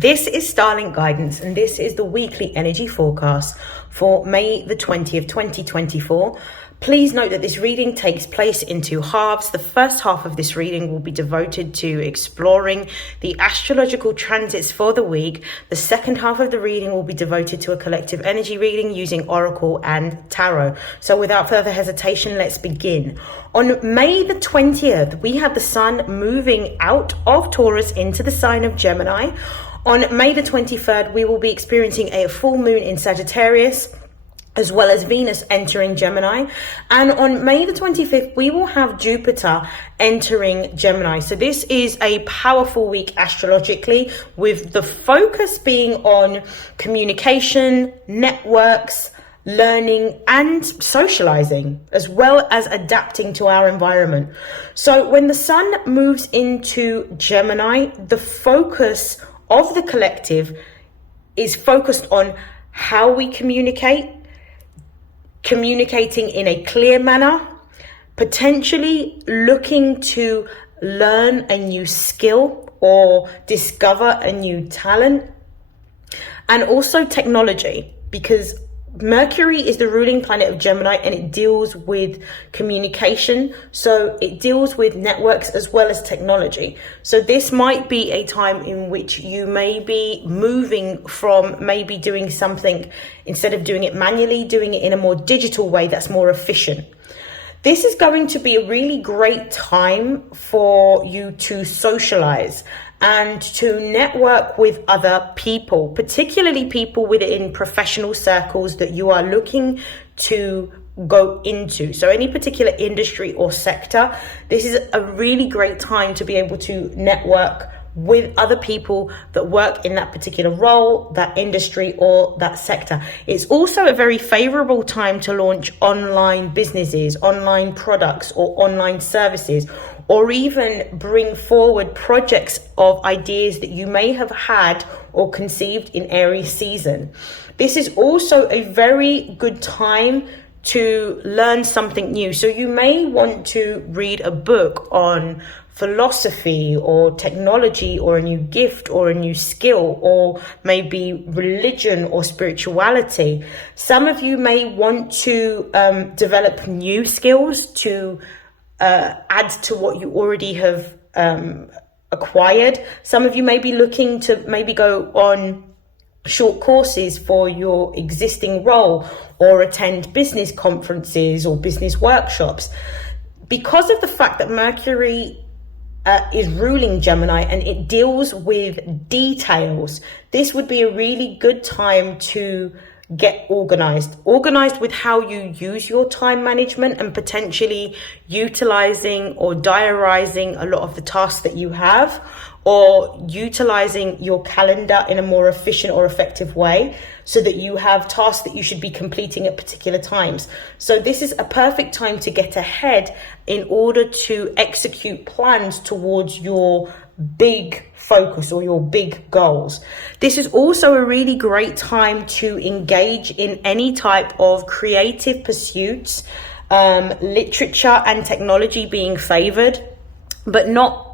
This is StarLink guidance, and this is the weekly energy forecast for May the 20th, 2024. Please note that this reading takes place in two halves. The first half of this reading will be devoted to exploring the astrological transits for the week. The second half of the reading will be devoted to a collective energy reading using Oracle and Tarot. So without further hesitation, let's begin. On May the 20th, we have the sun moving out of Taurus into the sign of Gemini. On May the 23rd, we will be experiencing a full moon in Sagittarius, as well as Venus entering Gemini. And on May the 25th, we will have Jupiter entering Gemini. So this is a powerful week astrologically, with the focus being on communication, networks, learning and socializing, as well as adapting to our environment. So when the sun moves into Gemini, the focus of the collective is focused on how we communicating in a clear manner, potentially looking to learn a new skill or discover a new talent, and also technology, because Mercury is the ruling planet of Gemini and it deals with communication. So it deals with networks as well as technology. So this might be a time in which you may be moving from maybe doing something, instead of doing it manually, doing it in a more digital way that's more efficient. This is going to be a really great time for you to socialize and to network with other people, particularly people within professional circles that you are looking to go into. So any particular industry or sector, this is a really great time to be able to network with other people that work in that particular role, that industry, or that sector. It's also a very favorable time to launch online businesses, online products, or online services, or even bring forward projects of ideas that you may have had or conceived in Aries season. This is also a very good time to learn something new. So you may want to read a book on philosophy or technology or a new gift or a new skill, or maybe religion or spirituality. Some of you may want to develop new skills to add to what you already have acquired. Some of you may be looking to maybe go on short courses for your existing role, or attend business conferences or business workshops. Because of the fact that Mercury is ruling Gemini and it deals with details, this would be a really good time to get organized with how you use your time management, and potentially utilizing or diarizing a lot of the tasks that you have, or utilizing your calendar in a more efficient or effective way, so that you have tasks that you should be completing at particular times. So this is a perfect time to get ahead in order to execute plans towards your big focus or your big goals. This is also a really great time to engage in any type of creative pursuits, literature and technology being favored, but not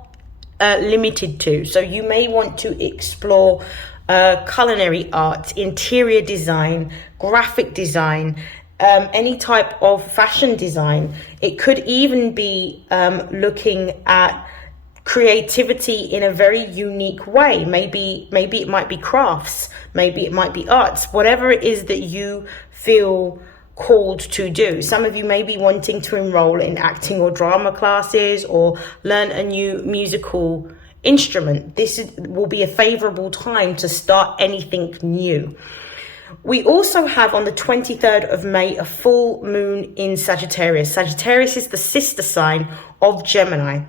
limited to. So you may want to explore culinary art, interior design, graphic design, any type of fashion design. It could even be looking at creativity in a very unique way. Maybe it might be crafts, maybe it might be arts, whatever it is that you feel called to do. Some of you may be wanting to enroll in acting or drama classes, or learn a new musical instrument. Will be a favorable time to start anything new. We also have on the 23rd of May a full moon in Sagittarius. Sagittarius is the sister sign of Gemini.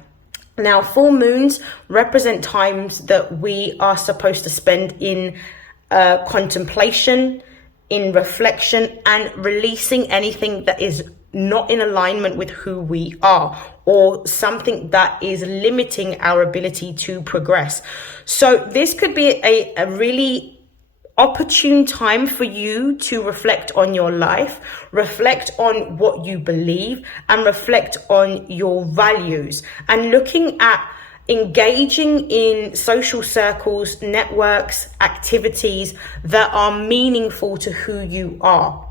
Now, full moons represent times that we are supposed to spend in contemplation, in reflection, and releasing anything that is not in alignment with who we are, or something that is limiting our ability to progress. So this could be a really opportune time for you to reflect on your life, reflect on what you believe, and reflect on your values, and looking at engaging in social circles, networks, activities that are meaningful to who you are,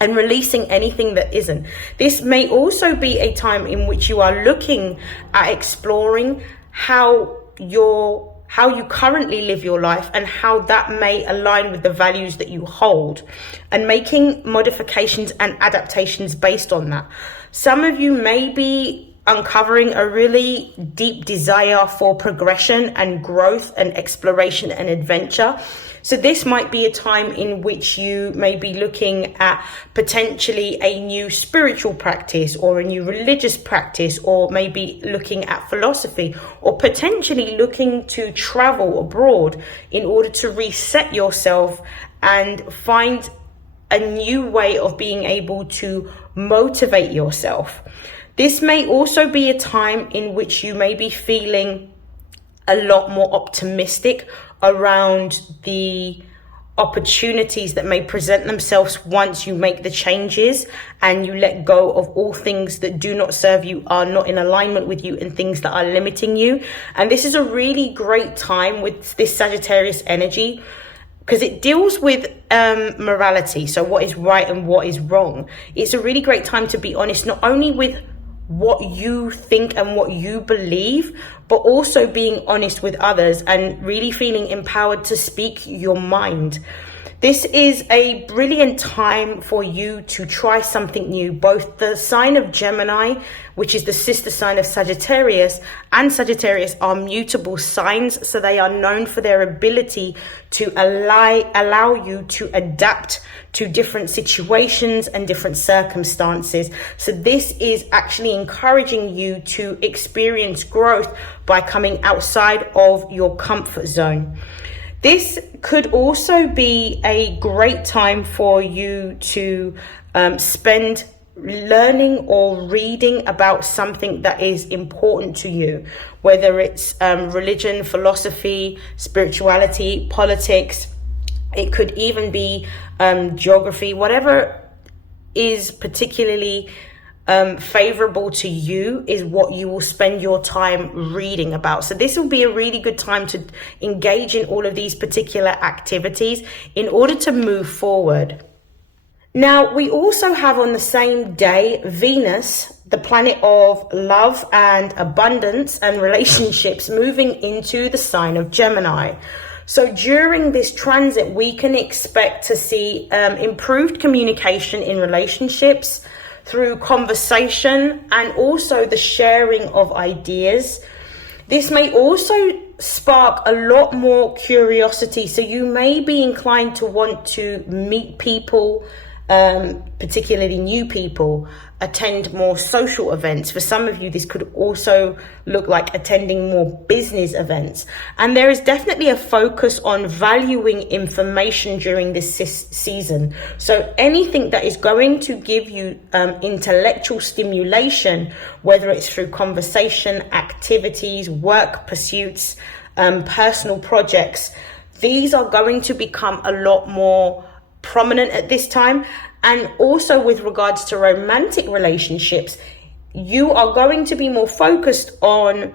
and releasing anything that isn't. This may also be a time in which you are looking at exploring how you currently live your life and how that may align with the values that you hold, and making modifications and adaptations based on that. Some of you may be uncovering a really deep desire for progression and growth and exploration and adventure. So this might be a time in which you may be looking at potentially a new spiritual practice or a new religious practice, or maybe looking at philosophy, or potentially looking to travel abroad in order to reset yourself and find a new way of being able to motivate yourself. This may also be a time in which you may be feeling a lot more optimistic around the opportunities that may present themselves once you make the changes and you let go of all things that do not serve you, are not in alignment with you, and things that are limiting you. And this is a really great time with this Sagittarius energy, because it deals with morality, so what is right and what is wrong. It's a really great time to be honest, not only with what you think and what you believe, but also being honest with others and really feeling empowered to speak your mind. This is a brilliant time for you to try something new. Both the sign of Gemini, which is the sister sign of Sagittarius, and Sagittarius are mutable signs, so they are known for their ability to allow you to adapt to different situations and different circumstances. So this is actually encouraging you to experience growth by coming outside of your comfort zone. This could also be a great time for you to spend learning or reading about something that is important to you, whether it's religion, philosophy, spirituality, politics. It could even be geography, whatever is particularly favorable to you is what you will spend your time reading about. So this will be a really good time to engage in all of these particular activities in order to move forward. Now, we also have on the same day Venus, the planet of love and abundance and relationships, moving into the sign of Gemini. So during this transit, we can expect to see improved communication in relationships through conversation and also the sharing of ideas. This may also spark a lot more curiosity. So you may be inclined to want to meet people, particularly new people, attend more social events. For some of you, this could also look like attending more business events. And there is definitely a focus on valuing information during this season. So anything that is going to give you intellectual stimulation, whether it's through conversation, activities, work pursuits, personal projects, these are going to become a lot more prominent at this time. And also with regards to romantic relationships, you are going to be more focused on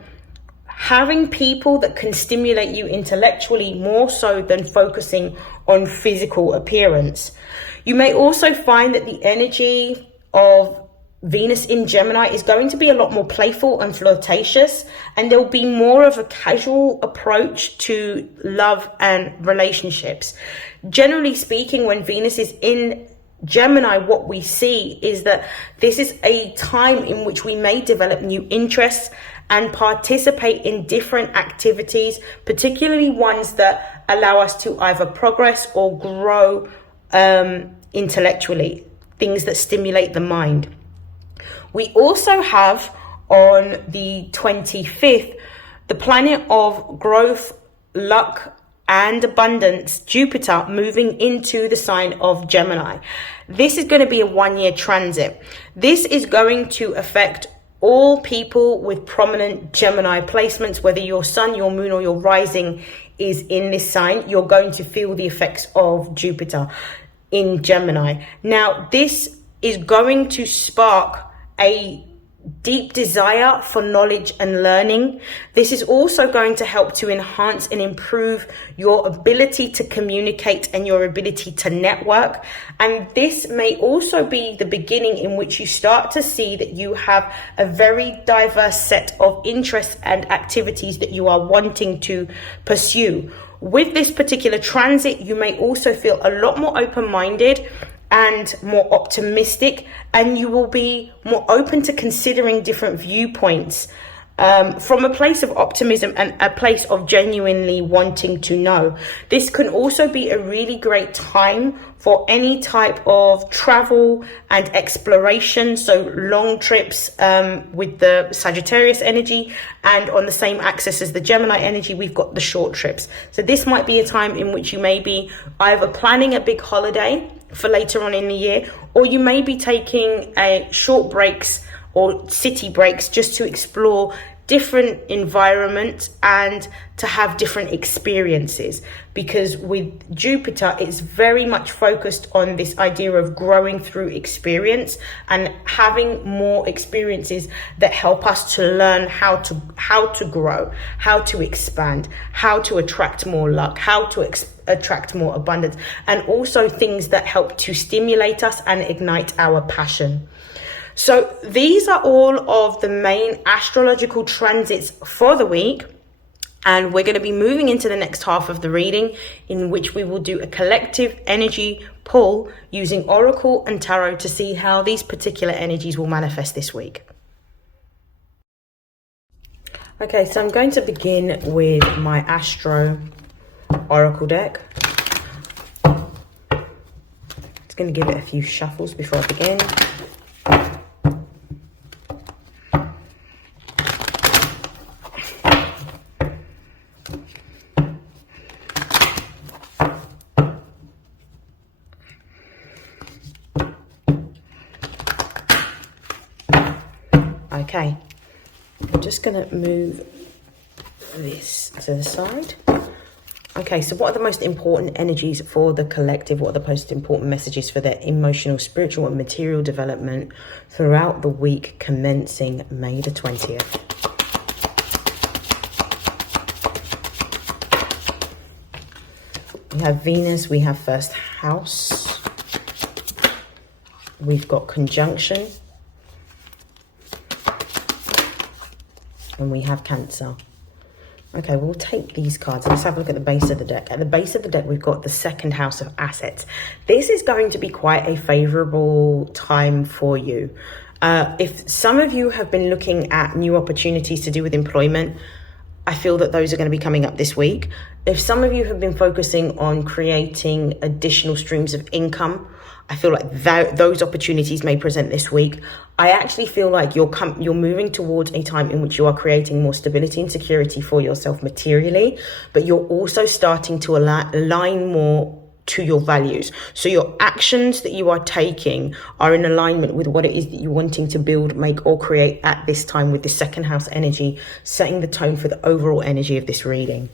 having people that can stimulate you intellectually more so than focusing on physical appearance. You may also find that the energy of Venus in Gemini is going to be a lot more playful and flirtatious, and there'll be more of a casual approach to love and relationships. Generally speaking, when Venus is in Gemini, what we see is that this is a time in which we may develop new interests and participate in different activities, particularly ones that allow us to either progress or grow intellectually, things that stimulate the mind. We also have on the 25th, the planet of growth, luck, and abundance, Jupiter, moving into the sign of Gemini. This is going to be a 1-year transit. This is going to affect all people with prominent Gemini placements, whether your sun, your moon, or your rising is in this sign. You're going to feel the effects of Jupiter in Gemini. Now, this is going to spark a deep desire for knowledge and learning. This is also going to help to enhance and improve your ability to communicate and your ability to network. And this may also be the beginning in which you start to see that you have a very diverse set of interests and activities that you are wanting to pursue. With this particular transit, you may also feel a lot more open-minded and more optimistic, and you will be more open to considering different viewpoints from a place of optimism and a place of genuinely wanting to know. This can also be a really great time for any type of travel and exploration, so long trips with the Sagittarius energy, and on the same axis as the Gemini energy, we've got the short trips. So this might be a time in which you may be either planning a big holiday for later on in the year, or you may be taking short breaks or city breaks just to explore different environments and to have different experiences. Because with Jupiter, it's very much focused on this idea of growing through experience and having more experiences that help us to learn how to grow, how to expand, how to attract more luck, how to attract more abundance, and also things that help to stimulate us and ignite our passion. So these are all of the main astrological transits for the week. And we're going to be moving into the next half of the reading, in which we will do a collective energy pull using Oracle and Tarot to see how these particular energies will manifest this week. Okay, so I'm going to begin with my Astro Oracle deck. It's going to give it a few shuffles before I begin. Okay, I'm just going to move this to the side. Okay, so what are the most important energies for the collective? What are the most important messages for their emotional, spiritual and material development throughout the week commencing May the 20th? We have Venus, we have first house, we've got conjunction, and we have Cancer. Okay, we'll take these cards and let's have a look at the base of the deck. At the base of the deck, we've got the second house of assets. This is going to be quite a favorable time for you. If some of you have been looking at new opportunities to do with employment, I feel that those are going to be coming up this week. If some of you have been focusing on creating additional streams of income, I feel like those opportunities may present this week. I actually feel like you're moving towards a time in which you are creating more stability and security for yourself materially, but you're also starting to align more to your values. So your actions that you are taking are in alignment with what it is that you're wanting to build, make, or create at this time with the second house energy, setting the tone for the overall energy of this reading.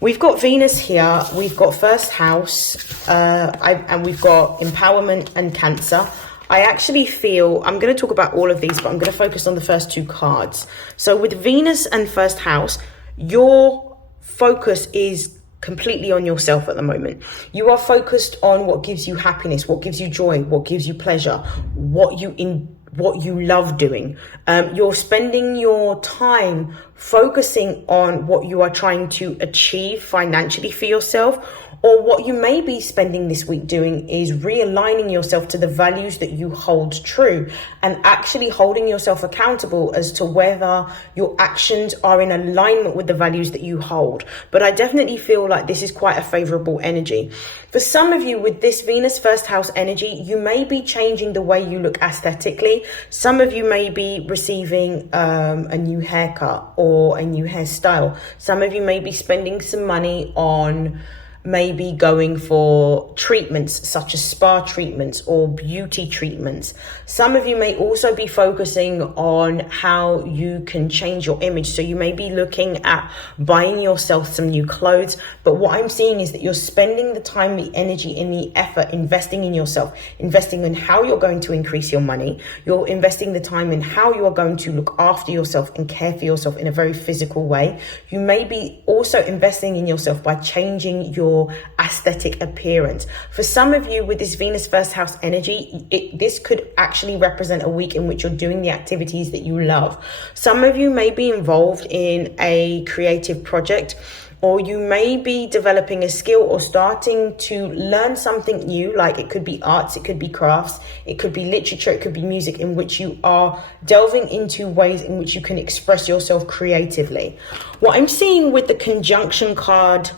We've got Venus here, we've got first house, and we've got empowerment and Cancer. I actually feel, I'm going to talk about all of these, but I'm going to focus on the first two cards. So with Venus and first house, your focus is completely on yourself at the moment. You are focused on what gives you happiness, what gives you joy, what gives you pleasure, what you love doing. You're spending your time focusing on what you are trying to achieve financially for yourself, or what you may be spending this week doing is realigning yourself to the values that you hold true and actually holding yourself accountable as to whether your actions are in alignment with the values that you hold. But I definitely feel like this is quite a favorable energy. For some of you with this Venus first house energy, you may be changing the way you look aesthetically. Some of you may be receiving a new haircut or a new hairstyle. Some of you may be spending some money on maybe going for treatments such as spa treatments or beauty treatments. Some of you may also be focusing on how you can change your image. So you may be looking at buying yourself some new clothes. But what I'm seeing is that you're spending the time, the energy, and the effort investing in yourself, investing in how you're going to increase your money. You're investing the time in how you are going to look after yourself and care for yourself in a very physical way. You may be also investing in yourself by changing your aesthetic appearance. For some of you with this Venus first house energy, this could actually represent a week in which you're doing the activities that you love. Some of you may be involved in a creative project, or you may be developing a skill or starting to learn something new. Like it could be arts, it could be crafts, it could be literature, it could be music, in which you are delving into ways in which you can express yourself creatively. What I'm seeing with the conjunction card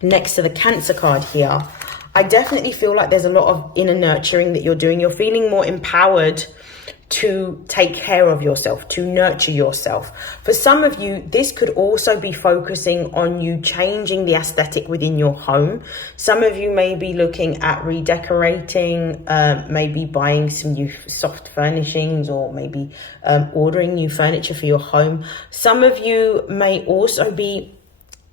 next to the Cancer card here, I definitely feel like there's a lot of inner nurturing that you're doing. You're feeling more empowered to take care of yourself, to nurture yourself. For some of you, this could also be focusing on you changing the aesthetic within your home. Some of you may be looking at redecorating, maybe buying some new soft furnishings, or maybe ordering new furniture for your home. Some of you may also be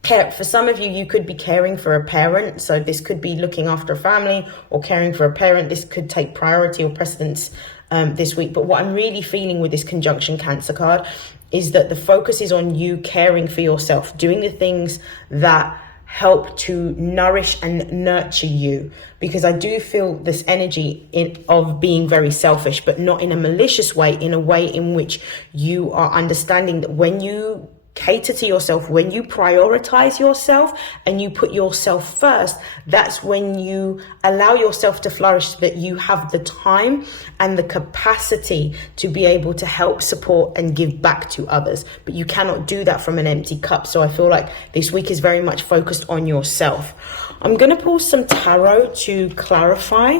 for some of you, you could be caring for a parent. So this could be looking after a family or caring for a parent. This could take priority or precedence this week. But what I'm really feeling with this conjunction Cancer card is that the focus is on you caring for yourself, doing the things that help to nourish and nurture you. Because I do feel this energy of being very selfish, but not in a malicious way, in a way in which you are understanding that when you cater to yourself, when you prioritize yourself and you put yourself first, that's when you allow yourself to flourish, that you have the time and the capacity to be able to help, support, and give back to others. But you cannot do that from an empty cup. So I feel like this week is very much focused on yourself. I'm going to pull some tarot to clarify.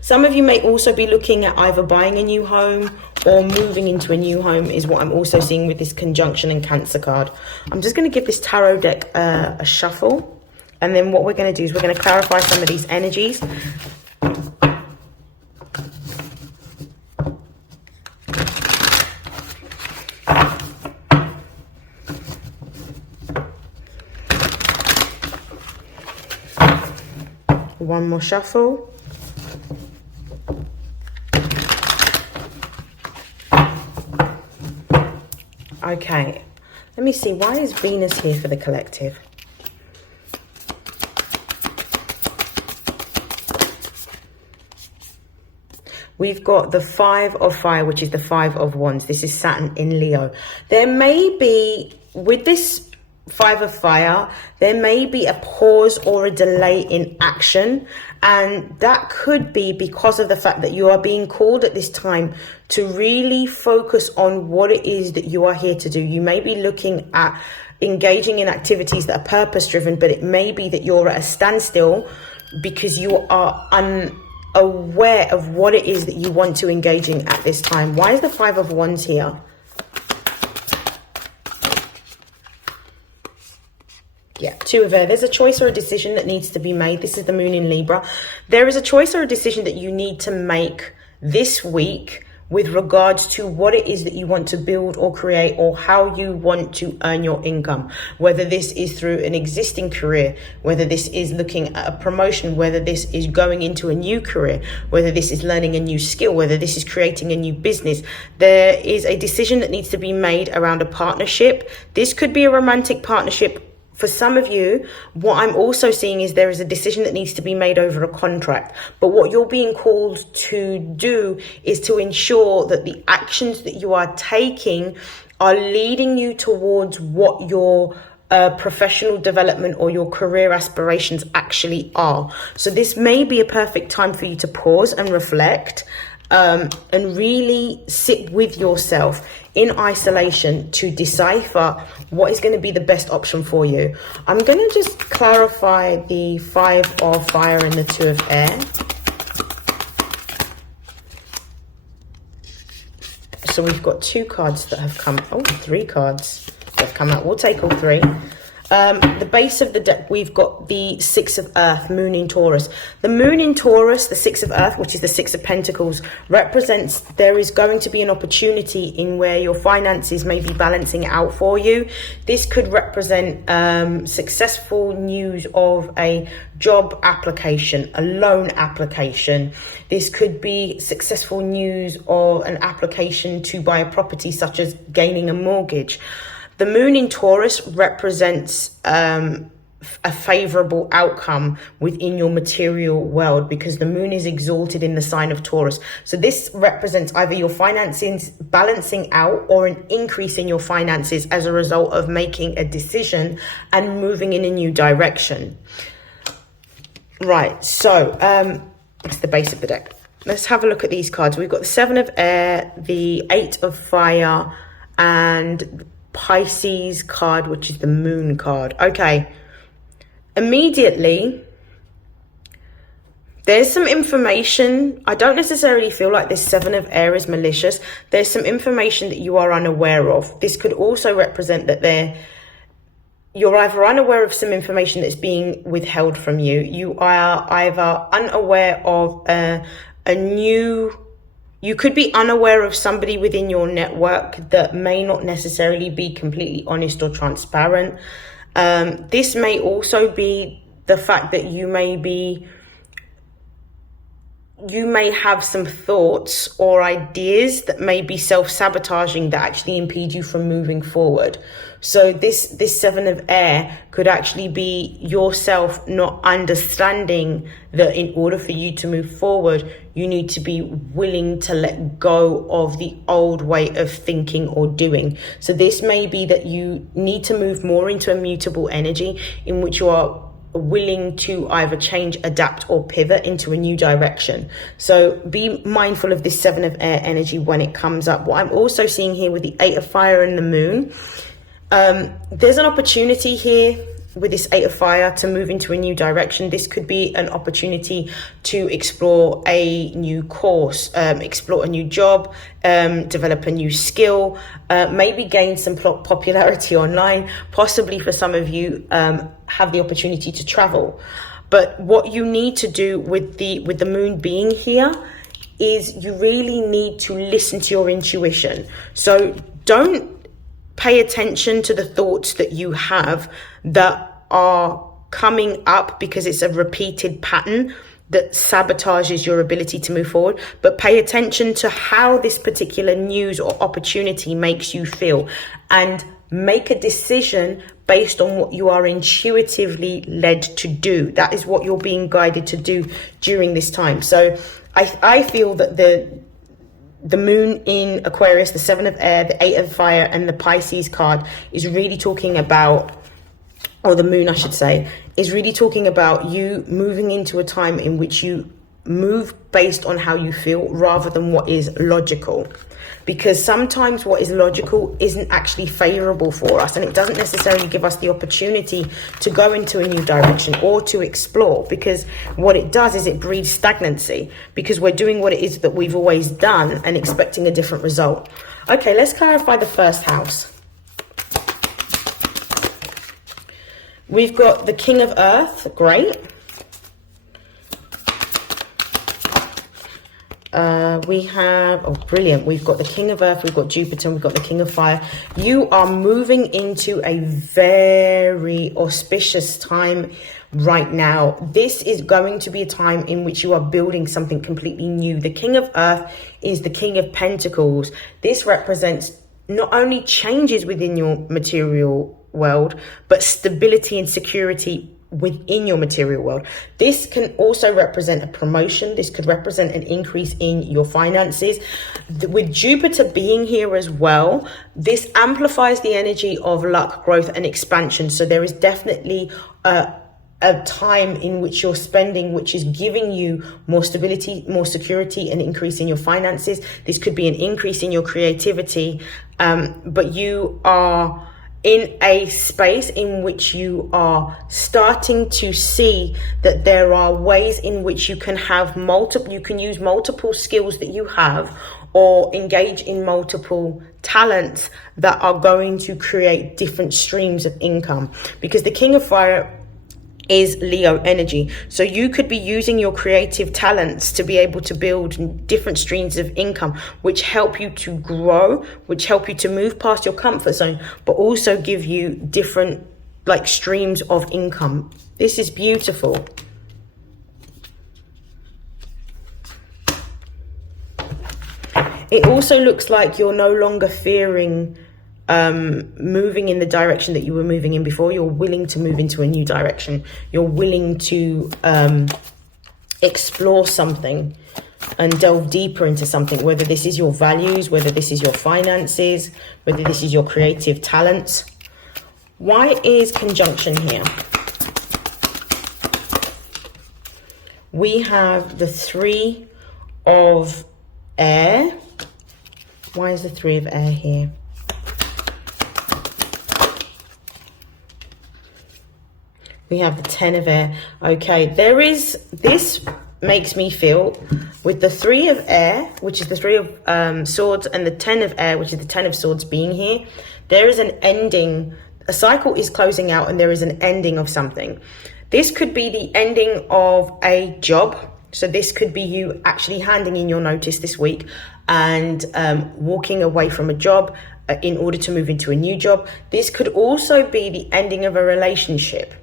Some of you may also be looking at either buying a new home or moving into a new home, is what I'm also seeing with this conjunction and Cancer card. I'm just going to give this tarot deck a shuffle. And then what we're going to do is we're going to clarify some of these energies. One more shuffle. Okay, let me see. Why is Venus here for the collective? We've got the 5 of Fire, which is the 5 of Wands. This is Saturn in Leo. There may be, with this 5 of Fire, there may be a pause or a delay in action. And that could be because of the fact that you are being called at this time to really focus on what it is that you are here to do. You may be looking at engaging in activities that are purpose driven, but it may be that you're at a standstill because you are unaware of what it is that you want to engage in at this time. Why is the 5 of Wands here? Yeah, 2 of Air. There's a choice or a decision that needs to be made. This is the Moon in Libra. There is a choice or a decision that you need to make this week with regards to what it is that you want to build or create, or how you want to earn your income. Whether this is through an existing career, whether this is looking at a promotion, whether this is going into a new career, whether this is learning a new skill, whether this is creating a new business. There is a decision that needs to be made around a partnership. This could be a romantic partnership. For some of you, what I'm also seeing is there is a decision that needs to be made over a contract. But what you're being called to do is to ensure that the actions that you are taking are leading you towards what your professional development or your career aspirations actually are. So this may be a perfect time for you to pause and reflect, and really sit with yourself in isolation to decipher what is going to be the best option for you. I'm going to just clarify the 5 of Fire and the 2 of Air. So we've got 2 cards that have come, 3 cards that have come out. We'll take all 3. The base of the deck, we've got the Six of Earth, Moon in Taurus. The Moon in Taurus, the Six of Earth, which is the Six of Pentacles, represents there is going to be an opportunity in where your finances may be balancing out for you. This could represent successful news of a job application, a loan application. This could be successful news of an application to buy a property, such as gaining a mortgage. The Moon in Taurus represents a favorable outcome within your material world, because the Moon is exalted in the sign of Taurus. So this represents either your finances balancing out or an increase in your finances as a result of making a decision and moving in a new direction. Right, so it's the base of the deck. Let's have a look at these cards. We've got the Seven of Air, the Eight of Fire, and Pisces card, which is the Moon card. Okay, immediately there's some information. I don't necessarily feel like this Seven of Air is malicious. There's some information that you are unaware of. This could also represent that you're either unaware of some information that's being withheld from you. You are either unaware of you could be unaware of somebody within your network that may not necessarily be completely honest or transparent. This may also be the fact that you may have some thoughts or ideas that may be self-sabotaging that actually impede you from moving forward. So this Seven of Air could actually be yourself not understanding that in order for you to move forward, you need to be willing to let go of the old way of thinking or doing. So this may be that you need to move more into a mutable energy in which you are willing to either change, adapt, or pivot into a new direction. So be mindful of this Seven of Air energy when it comes up. What I'm also seeing here with the Eight of Fire and the Moon, there's an opportunity here with this Eight of Fire to move into a new direction. This could be an opportunity to explore a new course, explore a new job, develop a new skill, maybe gain some popularity online. Possibly for some of you, have the opportunity to travel. But what you need to do with the Moon being here is you really need to listen to your intuition. So don't pay attention to the thoughts that you have that are coming up because it's a repeated pattern that sabotages your ability to move forward, but pay attention to how this particular news or opportunity makes you feel and make a decision based on what you are intuitively led to do. That is what you're being guided to do during this time. So I feel that the Moon in Aquarius, the Seven of Air, the Eight of Fire, and the Pisces card is really talking about, or the Moon, I should say, is really talking about you moving into a time in which you move based on how you feel rather than what is logical. Because sometimes what is logical isn't actually favorable for us, and it doesn't necessarily give us the opportunity to go into a new direction or to explore, because what it does is it breeds stagnancy, because we're doing what it is that we've always done and expecting a different result. Okay, let's clarify the first house. We've got the King of Earth, great. We have, oh, brilliant. We've got the King of Earth, we've got Jupiter, and we've got the King of Fire. You are moving into a very auspicious time right now. This is going to be a time in which you are building something completely new. The King of Earth is the King of Pentacles. This represents not only changes within your material world, but stability and security within your material world. This can also represent a promotion. This could represent an increase in your finances. With Jupiter being here as well, this amplifies the energy of luck, growth, and expansion. So there is definitely a time in which you're spending, which is giving you more stability, more security, and increase in your finances. This could be an increase in your creativity, but you are in a space in which you are starting to see that there are ways in which you can have you can use multiple skills that you have, or engage in multiple talents that are going to create different streams of income. Because the King of Fire is Leo energy. So you could be using your creative talents to be able to build different streams of income, which help you to grow, which help you to move past your comfort zone, but also give you different like streams of income. This is beautiful. It also looks like you're no longer fearing moving in the direction that you were moving in before. You're willing to move into a new direction. You're willing to explore something and delve deeper into something, whether this is your values, whether this is your finances, whether this is your creative talents. Why is conjunction here? We have the 3 of air. Why is the 3 of air here? We have the 10 of air. Okay, this makes me feel with the 3 of air, which is the 3 of swords, and the 10 of air, which is the 10 of swords being here, there is an ending. A cycle is closing out and there is an ending of something. This could be the ending of a job. So this could be you actually handing in your notice this week and walking away from a job in order to move into a new job. This could also be the ending of a relationship.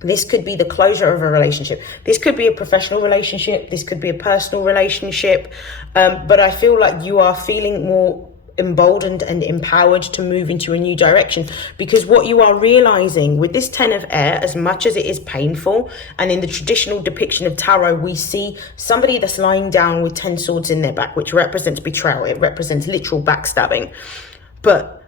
This could be the closure of a relationship. This could be a professional relationship. This could be a personal relationship. But I feel like you are feeling more emboldened and empowered to move into a new direction, because what you are realizing with this 10 of air, as much as it is painful, and in the traditional depiction of tarot, we see somebody that's lying down with 10 swords in their back, which represents betrayal. It represents literal backstabbing. But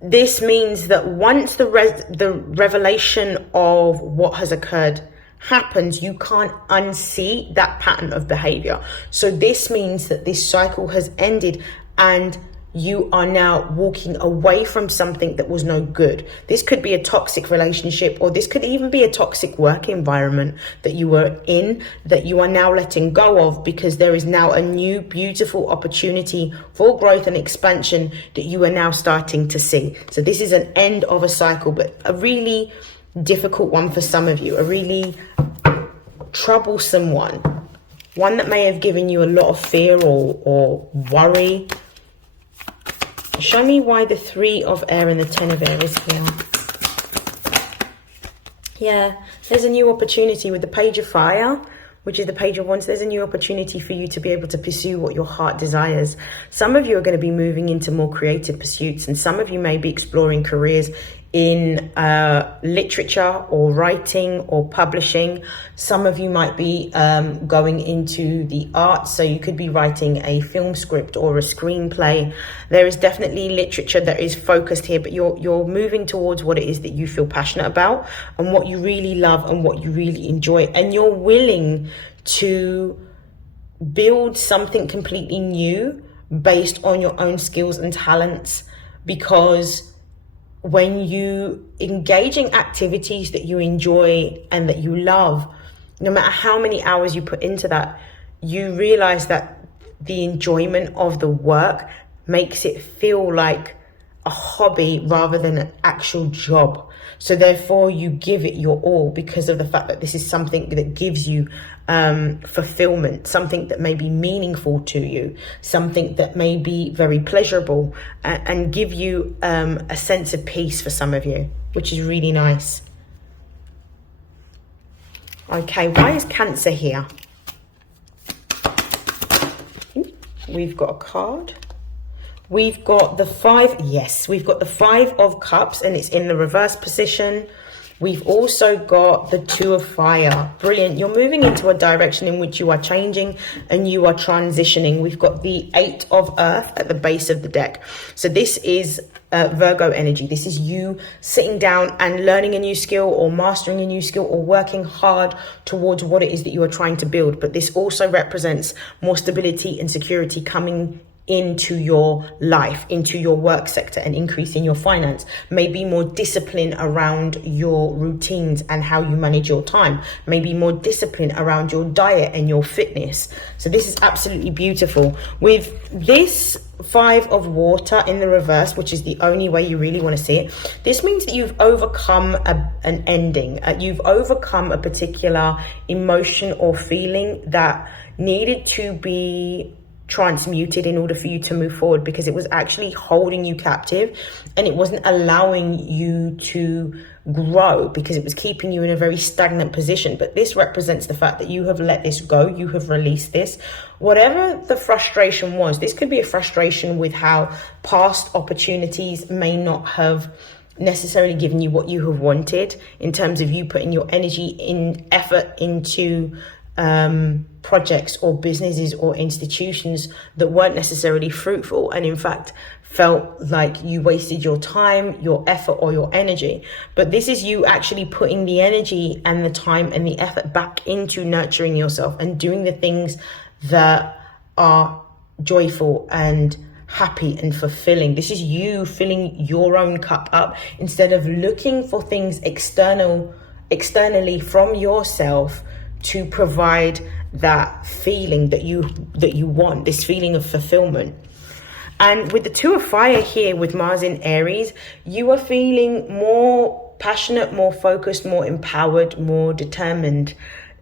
this means that once the revelation of what has occurred happens, you can't unsee that pattern of behavior. So this means that this cycle has ended and you are now walking away from something that was no good. This could be a toxic relationship, or this could even be a toxic work environment that you were in, that you are now letting go of, because there is now a new beautiful opportunity for growth and expansion that you are now starting to see. So this is an end of a cycle, but a really difficult one for some of you, a really troublesome one that may have given you a lot of fear or worry. Show me why the 3 of air and the 10 of air is here. Yeah, there's a new opportunity with the Page of Fire, which is the Page of Wands. There's a new opportunity for you to be able to pursue what your heart desires. Some of you are going to be moving into more creative pursuits, and some of you may be exploring careers in literature or writing or publishing. Some of you might be going into the arts, so you could be writing a film script or a screenplay. There is definitely literature that is focused here, but you're moving towards what it is that you feel passionate about and what you really love and what you really enjoy, and you're willing to build something completely new based on your own skills and talents, because when you engage in activities that you enjoy and that you love, no matter how many hours you put into that, you realize that the enjoyment of the work makes it feel like a hobby rather than an actual job. So therefore you give it your all, because of the fact that this is something that gives you fulfillment, something that may be meaningful to you, something that may be very pleasurable, and give you a sense of peace for some of you, which is really nice. Okay, why is Cancer here? We've got a card. We've got the 5, yes, we've got the 5 of Cups, and it's in the reverse position. We've also got the 2 of Fire. Brilliant. You're moving into a direction in which you are changing and you are transitioning. We've got the 8 of Earth at the base of the deck. So this is Virgo energy. This is you sitting down and learning a new skill or mastering a new skill or working hard towards what it is that you are trying to build. But this also represents more stability and security coming into your life, into your work sector, and increase in your finance. Maybe more discipline around your routines and how you manage your time. Maybe more discipline around your diet and your fitness. So this is absolutely beautiful. With this 5 of water in the reverse, which is the only way you really want to see it, this means that you've overcome an ending. You've overcome a particular emotion or feeling that needed to be transmuted in order for you to move forward, because it was actually holding you captive and it wasn't allowing you to grow, because it was keeping you in a very stagnant position. But this represents the fact that you have let this go, you have released this. Whatever the frustration was, this could be a frustration with how past opportunities may not have necessarily given you what you have wanted, in terms of you putting your energy in effort into projects or businesses or institutions that weren't necessarily fruitful, and in fact felt like you wasted your time, your effort, or your energy. But this is you actually putting the energy and the time and the effort back into nurturing yourself and doing the things that are joyful and happy and fulfilling. This is you filling your own cup up instead of looking for things externally from yourself to provide that feeling that you want, this feeling of fulfillment. And with the 2 of fire here with Mars in Aries, you are feeling more passionate, more focused, more empowered, more determined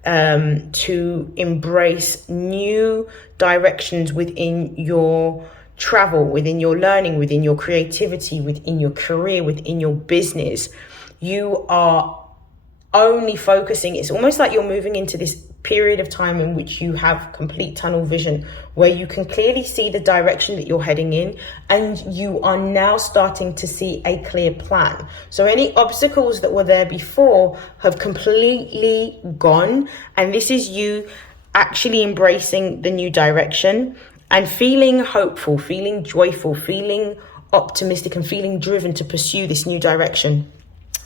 to embrace new directions within your travel, within your learning, within your creativity, within your career, within your business. You are only focusing, it's almost like you're moving into this period of time in which you have complete tunnel vision, where you can clearly see the direction that you're heading in, and you are now starting to see a clear plan. So any obstacles that were there before have completely gone, and this is you actually embracing the new direction and feeling hopeful, feeling joyful, feeling optimistic, and feeling driven to pursue this new direction.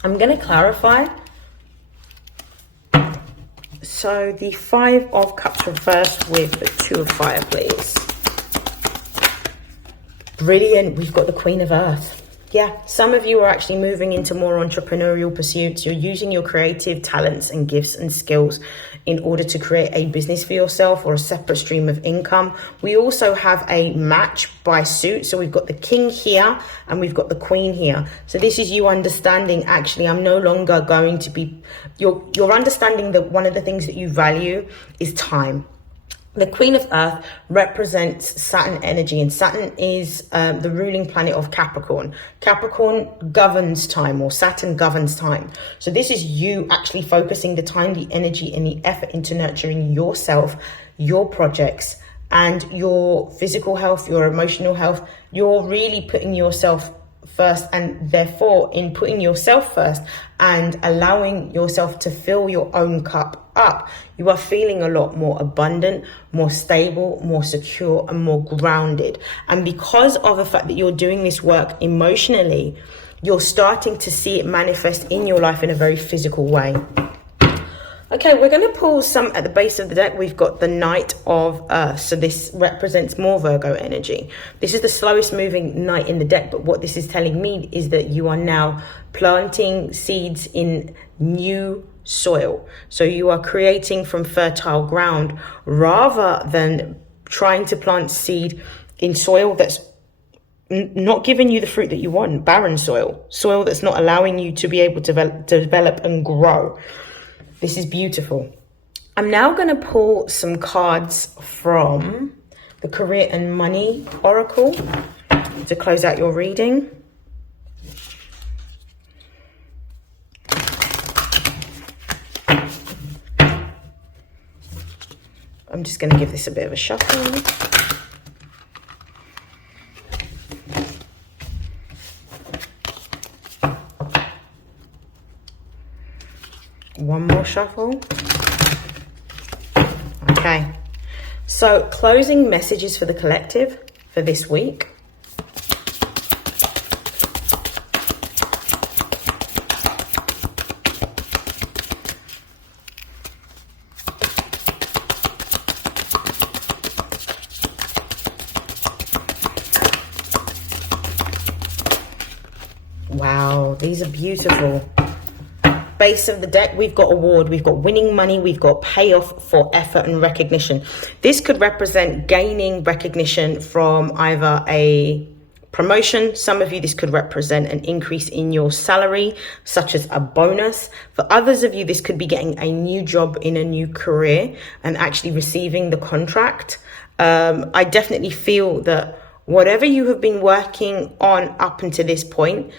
I'm going to clarify. So the 5 of Cups reversed with the 2 of Fire, please. Brilliant. We've got the Queen of Earth. Yeah, some of you are actually moving into more entrepreneurial pursuits. You're using your creative talents and gifts and skills in order to create a business for yourself or a separate stream of income. We also have a match by suit. So we've got the King here and we've got the Queen here. So this is you understanding, actually, I'm no longer going to be, you're understanding that one of the things that you value is time. The Queen of Earth represents Saturn energy, and Saturn is the ruling planet of Capricorn. Capricorn governs time, or Saturn governs time. So this is you actually focusing the time, the energy, and the effort into nurturing yourself, your projects, and your physical health, your emotional health. You're really putting yourself first, and therefore in putting yourself first and allowing yourself to fill your own cup up, you are feeling a lot more abundant, more stable, more secure, and more grounded. And because of the fact that you're doing this work emotionally, you're starting to see it manifest in your life in a very physical way. Okay, we're going to pull some at the base of the deck. We've got the Knight of Earth. So this represents more Virgo energy. This is the slowest moving knight in the deck. But what this is telling me is that you are now planting seeds in new soil. So you are creating from fertile ground rather than trying to plant seed in soil that's not giving you the fruit that you want. Barren soil that's not allowing you to be able to develop and grow. This is beautiful. I'm now going to pull some cards from the Career and Money Oracle to close out your reading. I'm just going to give this a bit of a shuffle. One more shuffle. Okay, so closing messages for the collective for this week. Wow, these are beautiful. Base of the deck, we've got award, we've got winning money, we've got payoff for effort and recognition. This could represent gaining recognition from either a promotion. Some of you, this could represent an increase in your salary, such as a bonus. For others of you, this could be getting a new job in a new career and actually receiving the contract. I definitely feel that whatever you have been working on up until this point,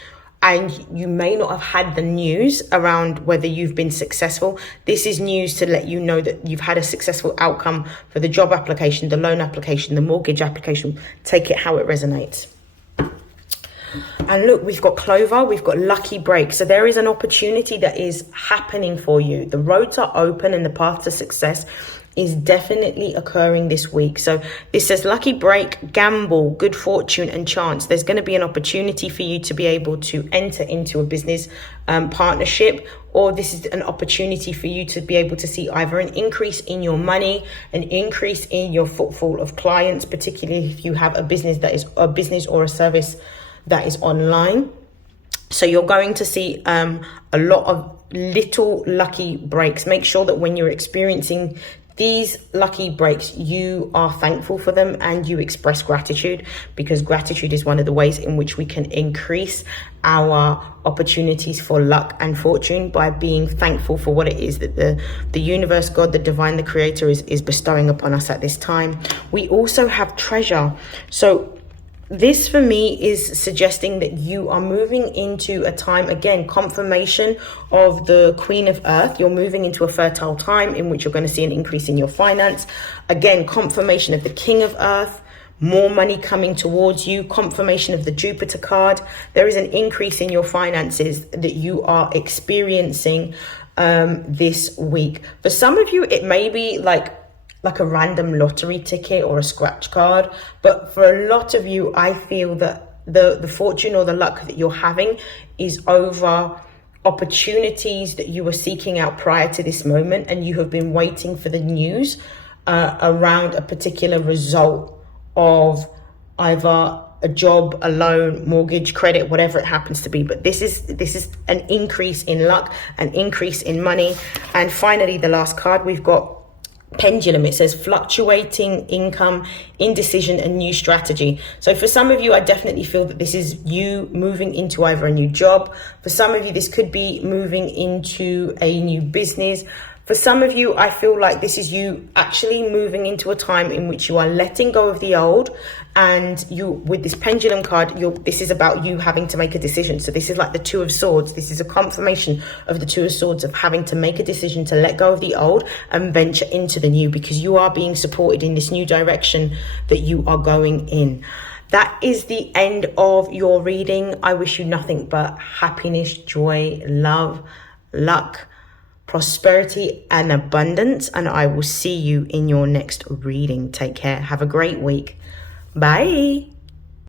and you may not have had the news around whether you've been successful, this is news to let you know that you've had a successful outcome for the job application, the loan application, the mortgage application. Take it how it resonates. And look, we've got Clover, we've got Lucky Break. So there is an opportunity that is happening for you. The roads are open and the path to success is definitely occurring this week. So this says lucky break, gamble, good fortune and chance. There's going to be an opportunity for you to be able to enter into a business partnership, or this is an opportunity for you to be able to see either an increase in your money, an increase in your footfall of clients, particularly if you have a business that is a business or a service that is online. So you're going to see a lot of little lucky breaks. Make sure that when you're experiencing these lucky breaks, you are thankful for them and you express gratitude, because gratitude is one of the ways in which we can increase our opportunities for luck and fortune, by being thankful for what it is that the universe, God, the divine, the creator is bestowing upon us at this time. We also have treasure. So this for me is suggesting that you are moving into a time, again, confirmation of the Queen of Earth. You're moving into a fertile time in which you're going to see an increase in your finance. Again, confirmation of the King of Earth, more money coming towards you, confirmation of the Jupiter card. There is an increase in your finances that you are experiencing this week. For some of you, it may be like a random lottery ticket or a scratch card, but for a lot of you, I feel that the fortune or the luck that you're having is over opportunities that you were seeking out prior to this moment, and you have been waiting for the news around a particular result of either a job, a loan, mortgage, credit, whatever it happens to be. But this is an increase in luck, an increase in money. And finally, the last card, we've got Pendulum. It says fluctuating income, indecision and new strategy. So for some of you, I definitely feel that this is you moving into either a new job. For some of you, this could be moving into a new business. For some of you, I feel like this is you actually moving into a time in which you are letting go of the old, and you, with this pendulum card, this is about you having to make a decision. So this is like the Two of Swords. This is a confirmation of the Two of Swords, of having to make a decision to let go of the old and venture into the new, because you are being supported in this new direction that you are going in. That is the end of your reading. I wish you nothing but happiness, joy, love, luck, prosperity and abundance, and I will see you in your next reading. Take care. Have a great week. Bye.